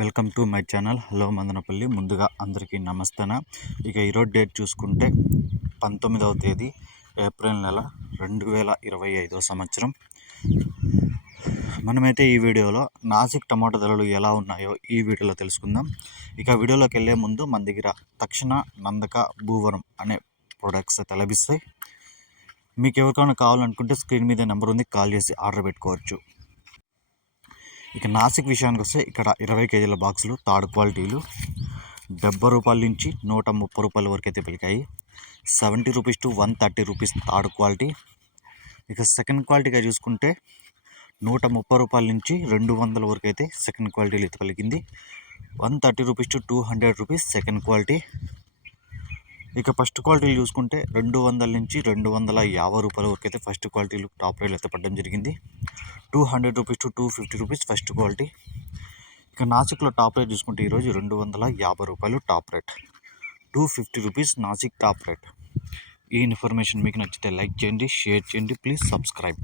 Welcome to my channel. Hello Madanapalle. ముందుగా అందరికీ నమస్తేనా? ఇక ఈరోజు డేట్ చూసుకుంటే పంతొమ్మిదవ తేదీ ఏప్రిల్ నెల రెండు వేల ఇరవై ఐదో సంవత్సరం. మనమైతే ఈ వీడియోలో నాసిక్ టమాటా ధరలు ఎలా ఉన్నాయో ఈ వీడియోలో తెలుసుకుందాం. ఇక వీడియోలోకి వెళ్ళే ముందు మన దగ్గర తక్షణ నందక భూవరం అనే ప్రొడక్ట్స్ అయితే లభిస్తాయి. మీకు ఎవరికైనా కావాలనుకుంటే స్క్రీన్ మీద నెంబర్ ఉంది కాల్ చేసి ఆర్డర్ పెట్టుకోవచ్చు. ఇక నాసిక్ విషయానికి వస్తే ఇక్కడ ఇరవై కేజీల బాక్సులు థర్డ్ క్వాలిటీలు. డెబ్బై రూపాయల నుంచి నూట ముప్పై రూపాయల వరకు అయితే పెరిగాయి seventy rupees to one thirty rupees third quality. ఇక సెకండ్ క్వాలిటీగా చూసుకుంటే నూట ముప్పై రూపాయల నుంచి రెండు వందల వరకు అయితే సెకండ్ క్వాలిటీలు అయితే పలికింది. One thirty rupees to two hundred rupees second quality. ఇక ఫస్ట్ క్వాలిటీలు చూసుకుంటే రెండు వందల నుంచి రెండు వందల యాభై రూపాయల వరకు అయితే ఫస్ట్ క్వాలిటీలు టాప్ రేట్లు అయితే పడడం జరిగింది. Two hundred rupees to two fifty rupees first quality. ఇక నాసిక్లో టాప్ రేట్ చూసుకుంటే ఈరోజు రెండు వందల యాభై రూపాయలు top rate. Two fifty rupees Nashik top rate. ఈ ఇన్ఫర్మేషన్ మీకు నచ్చితే లైక్ చేయండి షేర్ చేయండి ప్లీజ్ సబ్స్క్రైబ్.